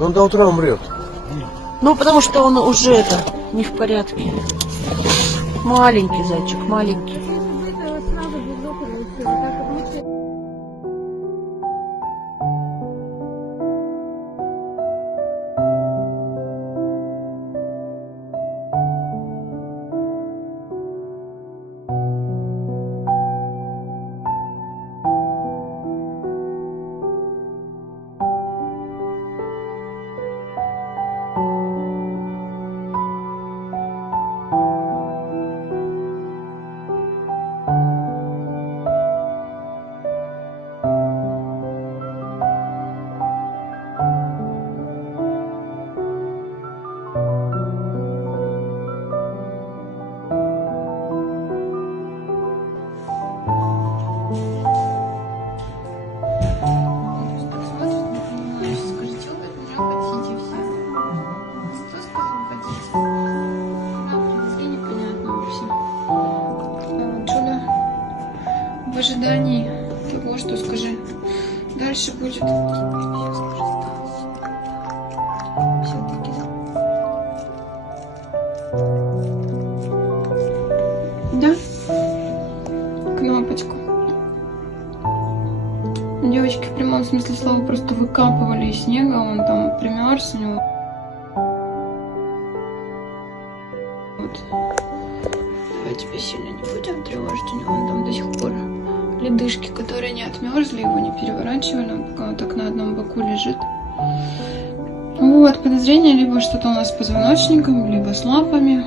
Он до утра умрет. Ну, потому что он уже это не в порядке. Маленький зайчик, маленький. В ожидании того, что, скажи, дальше будет. Все-таки. Да? Кнопочку. Девочки в прямом смысле слова просто выкапывали из снега, он там примерз у него. Вот. Давай тебя сильно не будем тревожить, у него он там до сих пор ледышки, которые не отмерзли, его не переворачивали, он пока вот так на одном боку лежит. Вот, подозрение либо что-то у нас с позвоночником, либо с лапами.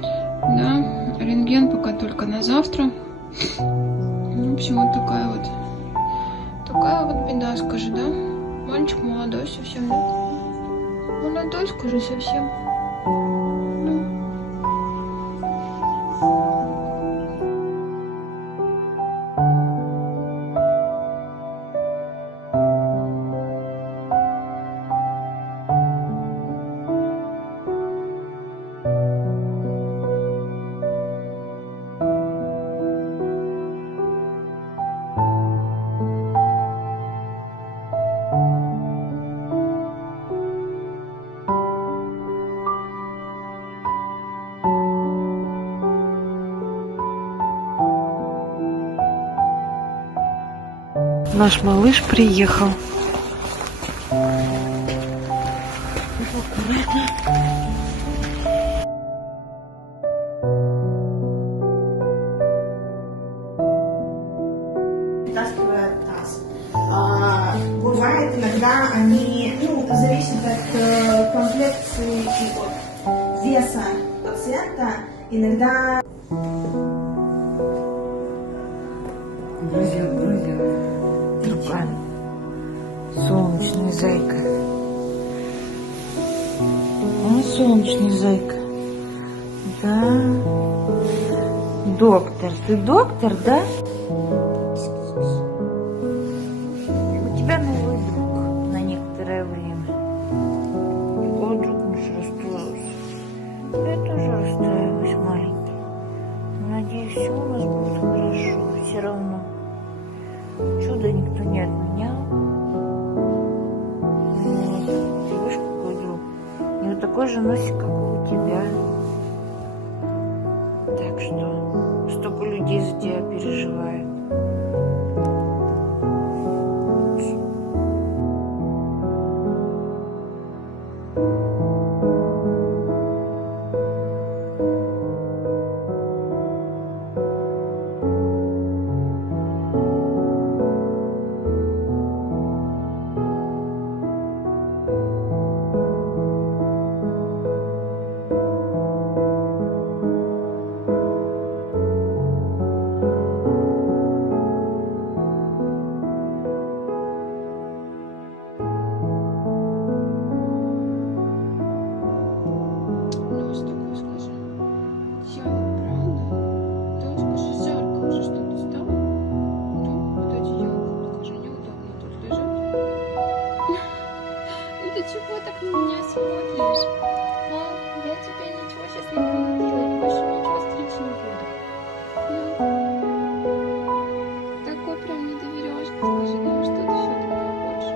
Да, рентген пока только на завтра. В общем, вот такая вот беда, скажи, да? Мальчик молодой совсем, да? Молодой, скажи, совсем. Наш малыш приехал. Вытаскивая таз. Бывает иногда они, зависит от комплекции и от веса пациента, иногда... Грызет руками. Солнечный зайка. Он солнечный зайка. Да. Доктор. Ты доктор, да? У тебя новый друг на некоторое время. О, друг наш расстроился. Я тоже расстраиваюсь, маленький. Надеюсь, все у нас будет хорошо. Все равно. Чудо никто не отменял. Видишь, какой друг. У него такой же носик, как и у тебя. Так что столько людей за тебя переживает. Чего так на меня смотришь? Я тебе ничего сейчас не буду делать, больше ничего стричь не буду. Такой прям недоверешка, скажи, ну что ты еще такое хочешь?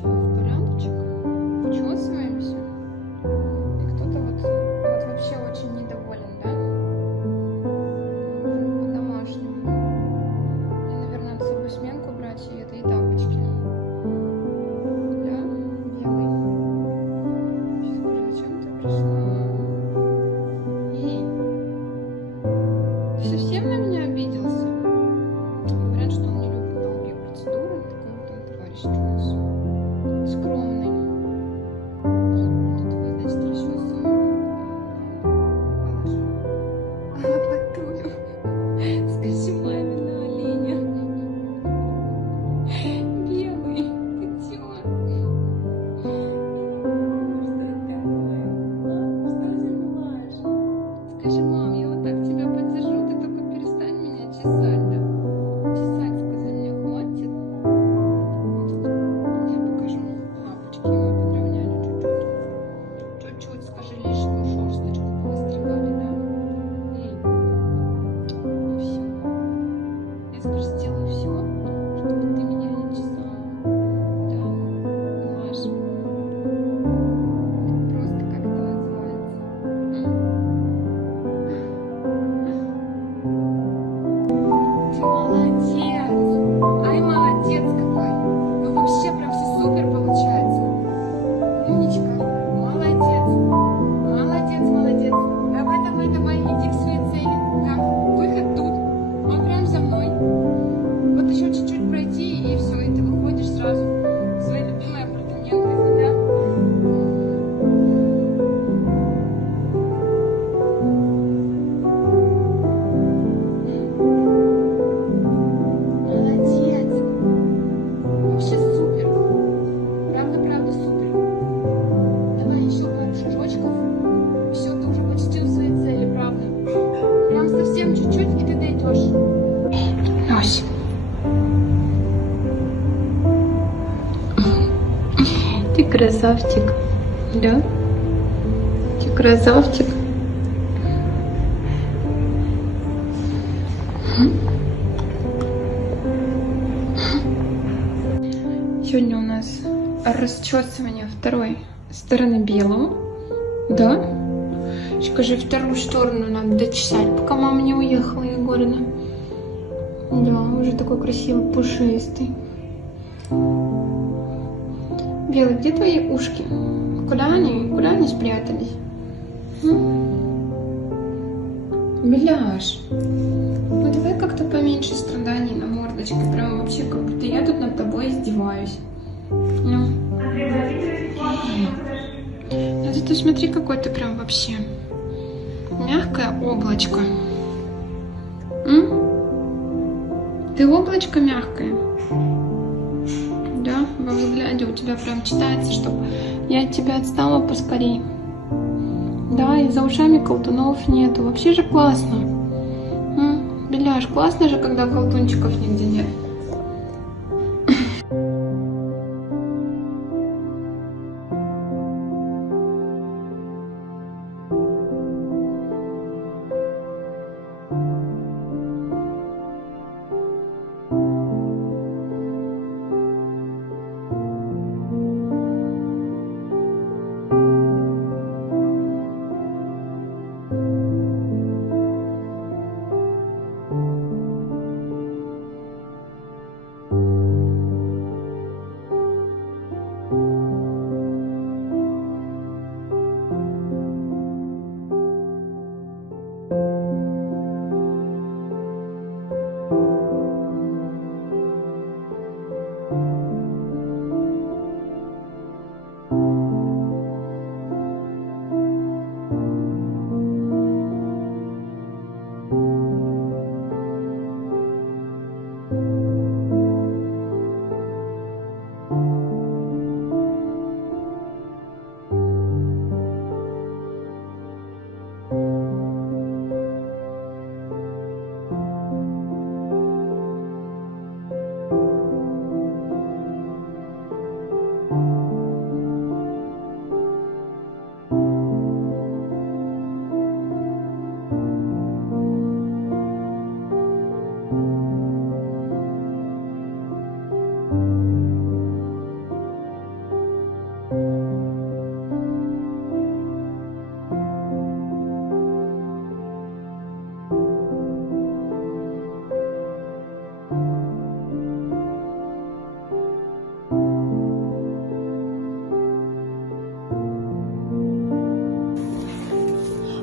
Все в порядочек. Почесываемся. И кто-то вот вообще очень недоволен, да? Уже по-домашнему. Мне, наверное, надо с собой сменку брать, и это и тапочки. Да? Белый. Сейчас скажу, зачем ты пришла? Эй, ты совсем на меня обиделся? Говорят, что он не любит долгие процедуры. Такой вот он товарищ у нас. Скромный. Тут его, значит, расчесываем. Батулю. Скажи маме на оленя. Белый. Ты чё? Скажи, мам, я вот так тебя поддержу, ты только перестань меня чесать, да? Чесать, сказали, мне хватит. Я покажу лапочки, мы подровняли чуть-чуть. Чуть-чуть, скажи, лишнюю шерсточку повыстригали, да? Эй, ну все. Я, скажу, сделаю все, чтобы ты меня не чесала. Да? Понимаешь? Просто как это называется? Ты молодец! Ай, молодец какой! Ну вообще прям все супер получается. Умничка, молодец! Молодец, молодец! Давай, давай, давай, иди к своей цели. Да, выход тут. Он прям за мной. Вот еще чуть-чуть пройти, и все, и ты выходишь сразу в свои любимые апартаменты, да? Молодец! Вообще супер! Правда, супер! Давай еще пару шажочков. Все, ты уже почти у своей цели, правда. Прям совсем чуть-чуть, и ты дойдешь. Нось. Ты красавчик. Да? Ты красавчик. Сегодня у нас расчесывание второй стороны белого. Да? Скажи, вторую сторону надо дочесать, пока мама не уехала, Егорина. Да, уже такой красивый, пушистый. Белый, где твои ушки? Куда они спрятались? Беляш, ну давай как-то поменьше страданий на мордочке. Прям вообще, как будто я тут над тобой издеваюсь. Ну. Ну ты смотри, какой ты прям вообще. Мягкое облачко. Ты облачко мягкое. Да, во взгляде у тебя прям читается, чтобы я от тебя отстала поскорей. Да, и за ушами колтунов нету. Вообще же классно. Беляш, классно же, когда колтунчиков нигде нет.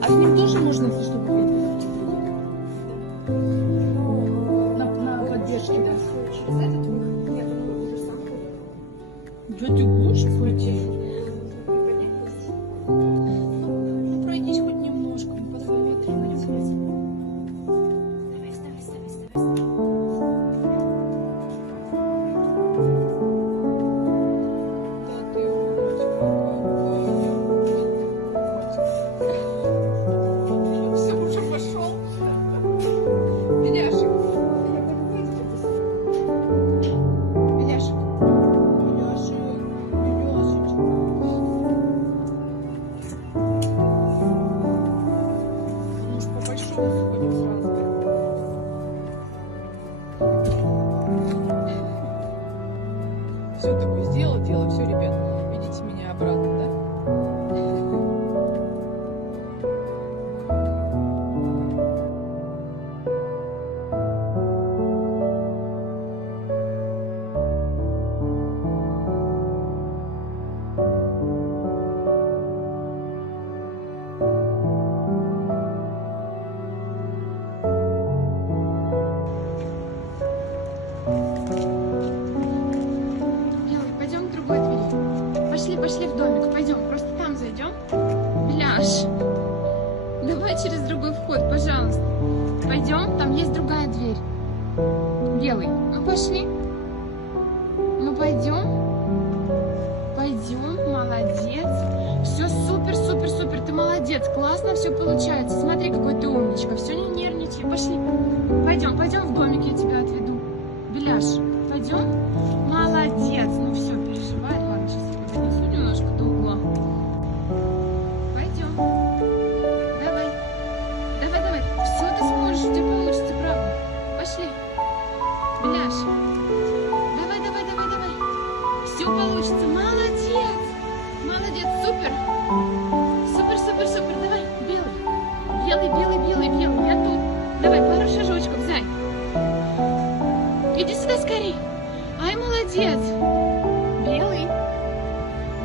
А с ним тоже можно, если что, поехать? На поддержке, да? Через этот выход? Нет, он уже сам ходит. Дядя Гоша хотел. Ну, пройдись хоть немножко, посмотри. Да ты умничка. Все, уже пошел. Беляшек. Беляшек. Беляшек. Беляшечек. Может, по большому сходим сразу? Все такое сделал, дело. Все, ребят, ведите меня обратно, да? Белый, пойдем к другой двери. Пошли, пошли в домик, пойдем, просто там зайдем. Беляш, давай через другой вход, пожалуйста. Пойдем, там есть другая дверь. Белый, ну пошли. Ну пойдем. Пойдем, молодец. Все супер, супер, супер, ты молодец, классно все получается. Смотри, какой ты умничка, все, не нервничай, пошли. Пойдем, пойдем в домик, я тебя отведу. Беляш, пойдем? Молодец, ну все, переживает, ладно, сейчас я поднесу немножко до угла. Пойдем. Давай, давай, давай, все ты сможешь, у тебя получится, правда. Пошли. Беляш, давай, давай, давай, давай. Все получится, молодец. Молодец, супер. Супер, супер, супер, давай, белый. Белый, белый, белый, белый, я тут. Давай, пару шажочков, зай. Иди сюда скорей. Ай, молодец. Белый.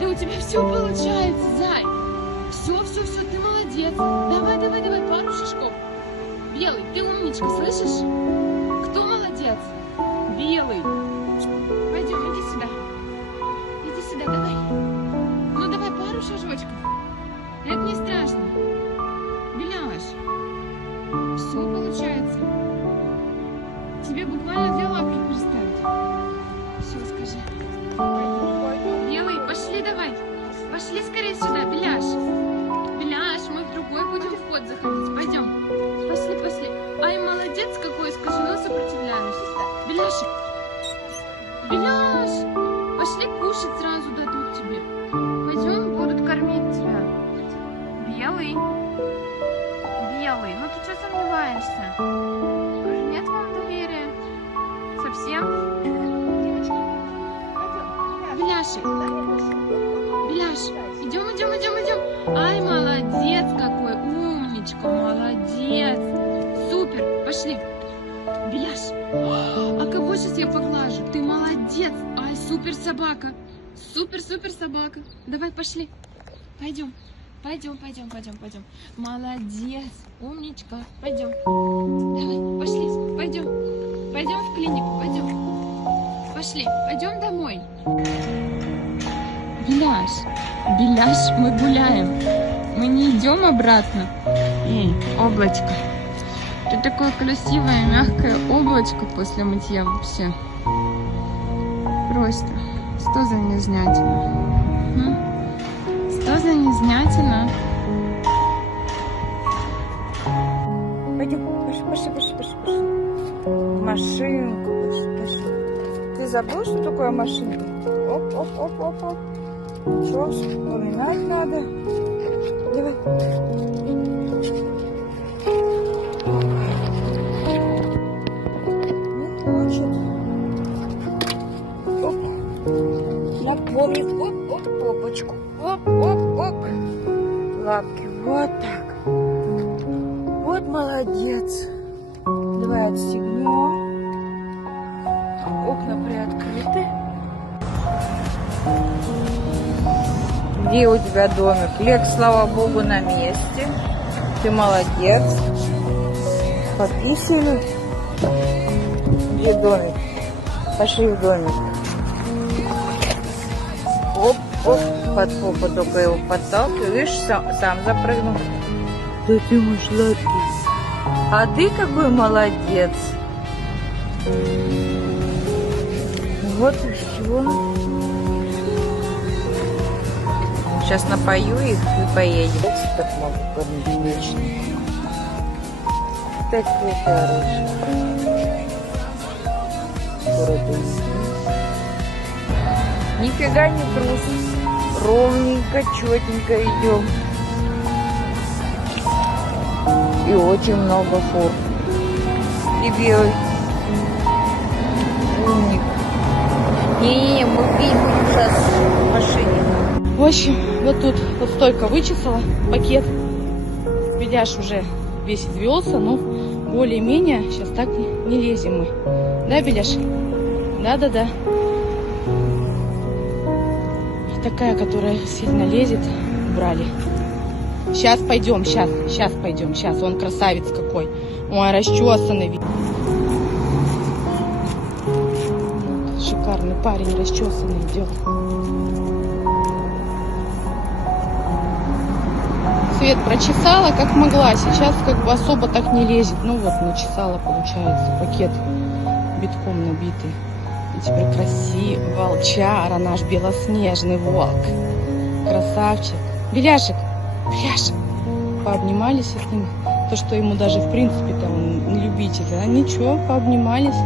Да у тебя все получается, зай. Все, все, все, ты молодец. Давай, давай, давай, пару шажков. Белый, ты умничка, слышишь? Кто молодец? Белый. Пойдем, иди сюда. Иди сюда, давай. Ну, давай пару шажочков. Это не страшно. Беляш. Все получается. Тебе буквально 2 лапки переставить. Все, скажи. Белый, пошли давай. Пошли скорее сюда, Беляш. Беляш, мы в другой будем вход заходить. Пойдем. Пошли, пошли. Ай, молодец какой, скажи, ну сопротивляюсь. Беляшек. Беляш. Пошли кушать сразу дадут тебе. Пойдем, будут кормить тебя. Белый. Белый, ну ты что сомневаешься? Уже нет вам доверия? Совсем? Беляшек. Беляш, идем, идем, идем, идем. Ай, молодец какой, умничка, молодец. Супер, пошли. Беляш, а кого сейчас я поглажу? Ты молодец. Ай, супер собака. Супер, супер собака. Давай, пошли. Пойдем. Пойдем, пойдем, пойдем, пойдем. Молодец, умничка. Пойдем. Давай, пошли, пойдем. Пойдем в клинику, пойдем. Пошли, пойдем домой. Беляш, Беляш, мы гуляем. Мы не идем обратно. Облачко. Ты такое красивое, мягкое облачко после мытья вообще. Просто. Что за незнательно? Что за незнательно? Пойдем, пошли, пошли, пошли, пошли, пошли. В машинку, пошли. Ты забыл, что такое машинка? Оп, оп, оп, оп, оп. Что, вспоминать надо? Давай. Не хочет. Оп. Напомнит. Оп, оп, попочку. Оп, оп, оп. Лапки. Вот так. Вот молодец. Давай отстегнем. Окна приоткрыты. Где у тебя домик? Лекс, слава богу, на месте. Ты молодец. Пописали. Где домик? Пошли в домик. Оп, оп, под попу только его подталкивай. Видишь, сам запрыгнул. Да ты мой сладкий. А ты какой молодец. Вот и все. Сейчас напою их и поедем. Так могу кормить вечно. Такой хороший. Нифига не трус. Ровненько, четенько идем. И очень много фур. И белый. Умник. Не-не-не, мы пить будем сейчас в машине. В общем, вот тут вот стойка вычесала, пакет. Беляш уже весь извелся, но более-менее сейчас так не лезем мы. Да, Беляш? Да-да-да. Такая, которая сильно лезет, убрали. Сейчас пойдем, сейчас пойдем, сейчас. Он красавец какой. Ой, расчесанный. Шикарный парень, расчесанный идет. Свет прочесала как могла. Сейчас как бы особо так не лезет. Ну вот, начесала, получается, пакет битком набитый. И теперь красивый волчара, наш белоснежный волк. Красавчик. Беляшек, Беляшек. Пообнимались с ним. То, что ему даже в принципе-то он не любитель. А ничего, пообнимались.